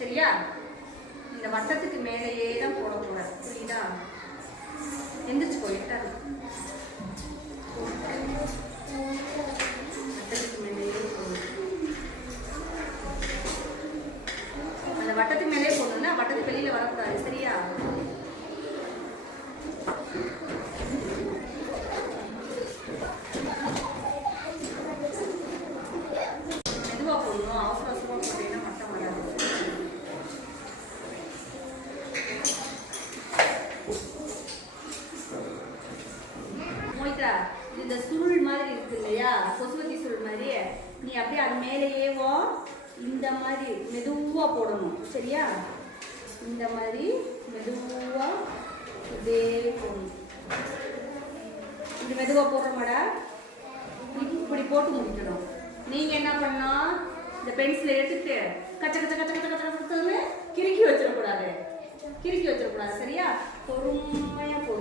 சரியா? இந்த வட்டத்துக்கு மேலேயே தான் போடக்கூடாது. புரியுதா? எந்திரிச்சு போயிட்டாரு. வட்டத்துக்கு மேலேயே போடணும். அந்த வட்டத்துக்கு மேலே போடணும்னா வட்டத்துக்கு வெளியில வரக்கூடாது. சரியா? மெதுவா போடணும். அவசர அவசரமா போட்டீங்கன்னா மட்டம் வராது. மோயிதா, இந்த சுருள் மாதிரி இருக்கு இல்லையா, கொசுவத்தி சுருள் மாதிரி, நீ அப்படியே அது மேலேயேவோ இந்த மாதிரி மெதுவா போடணும். சரியா? இந்த மாதிரி மெதுவா இதே போடணும். இது மெதுவா போடுறோமாடா, இப்படி போட்டு முடிக்கணும். நீங்க என்ன பண்ணா, இந்த பென்சிலை எடுத்துட்டு கச்ச கச்ச கச்ச கச்ச கச்ச கச்சன்னு கிறுக்கி வச்சிடக்கூடாது. சரியா? பொறுமையா போடணும்.